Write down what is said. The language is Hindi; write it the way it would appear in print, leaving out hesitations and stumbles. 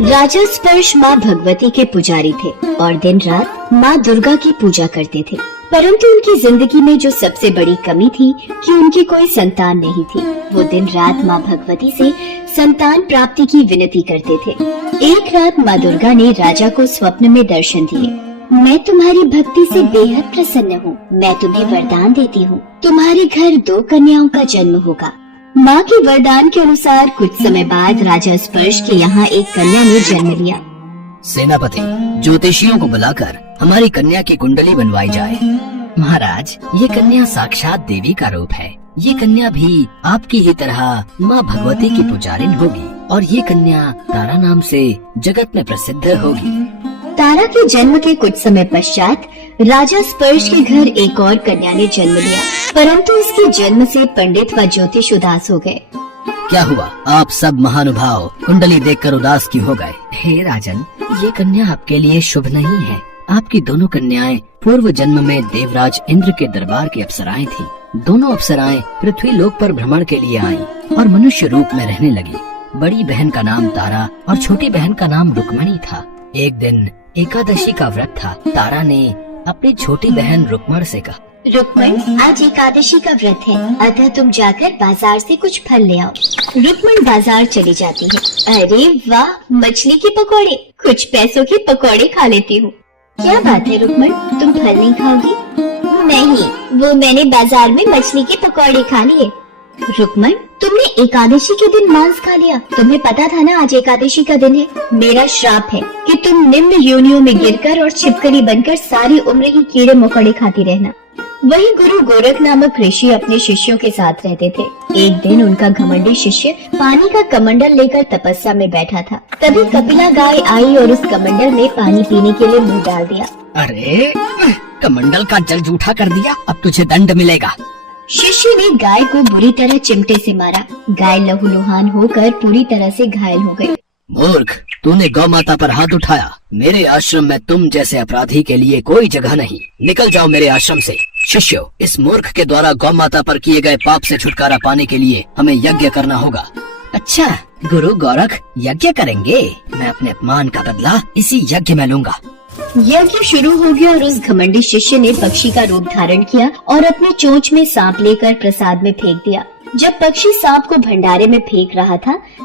राजा स्पर्श माँ भगवती के पुजारी थे और दिन रात माँ दुर्गा की पूजा करते थे। परंतु उनकी जिंदगी में जो सबसे बड़ी कमी थी कि उनकी कोई संतान नहीं थी। वो दिन रात माँ भगवती से संतान प्राप्ति की विनती करते थे। एक रात माँ दुर्गा ने राजा को स्वप्न में दर्शन दिए। मैं तुम्हारी भक्ति से बेहद प्रसन्न हूँ। मैं तुम्हें वरदान देती हूँ, तुम्हारे घर 2 कन्याओं का जन्म होगा। माँ के वरदान के अनुसार कुछ समय बाद राजा स्पर्श के यहाँ एक कन्या ने जन्म लिया। सेनापति, ज्योतिषियों को बुलाकर हमारी कन्या की कुंडली बनवाई जाए। महाराज, ये कन्या साक्षात देवी का रूप है। ये कन्या भी आपकी ही तरह माँ भगवती की पुजारिन होगी और ये कन्या तारा नाम से जगत में प्रसिद्ध होगी। तारा के जन्म के कुछ समय पश्चात राजा स्पर्श के घर एक और कन्या ने जन्म लिया, परंतु उसके जन्म से पंडित व ज्योतिष उदास हो गए। क्या हुआ? आप सब महानुभाव कुंडली देखकर उदास क्यों हो गए? हे राजन, ये कन्या आपके लिए शुभ नहीं है। आपकी दोनों कन्याएं पूर्व जन्म में देवराज इंद्र के दरबार की अप्सराएं थी। दोनों अप्सराएं पृथ्वी लोक पर भ्रमण के लिए आईं और मनुष्य रूप में रहने लगी। बड़ी बहन का नाम तारा और छोटी बहन का नाम रुक्मणी था। एक दिन एकादशी का व्रत था। तारा ने अपनी छोटी बहन रुक्मण से कहा, रुक्मण, आज एकादशी का व्रत है, अतः तुम जाकर बाजार से कुछ फल ले आओ। रुक्मण बाजार चली जाती है। अरे वाह, मछली के पकौड़े, कुछ पैसों के पकौड़े खा लेती हूँ। क्या बात है रुक्मण, तुम फल नहीं खाओगी? नहीं, वो मैंने बाजार में मछली के पकौड़े खा लिए। रुक्मण, तुमने एकादशी के दिन मांस खा लिया। तुम्हें पता था ना आज एकादशी का दिन है। मेरा श्राप है कि तुम निम्न योनियों में गिरकर और छिपकली बनकर सारी उम्र ही कीड़े मकोड़े खाती रहना। वहीं गुरु गोरख नामक ऋषि अपने शिष्यों के साथ रहते थे। एक दिन उनका घमंडी शिष्य पानी का कमंडल लेकर तपस्या में बैठा था। तभी कपिला गाय आई और उस कमंडल में पानी पीने के लिए मुंह डाल दिया। अरे, कमंडल का जल जूठा कर दिया, अब तुझे दंड मिलेगा। शिष्य ने गाय को बुरी तरह चिमटे से मारा। गाय लहूलुहान होकर पूरी तरह से घायल हो गई। मूर्ख, तूने गौ माता पर हाथ उठाया। मेरे आश्रम में तुम जैसे अपराधी के लिए कोई जगह नहीं। निकल जाओ मेरे आश्रम से। शिष्यों, इस मूर्ख के द्वारा गौ माता पर किए गए पाप से छुटकारा पाने के लिए हमें यज्ञ करना होगा। अच्छा, गुरु गोरख यज्ञ करेंगे? मैं अपने अपमान का बदला इसी यज्ञ में लूंगा। यज्ञ शुरू हो गया और उस घमंडी शिष्य ने पक्षी का रूप धारण किया और अपनी चोंच में सांप लेकर प्रसाद में फेंक दिया। जब पक्षी सांप को भंडारे में फेंक रहा था,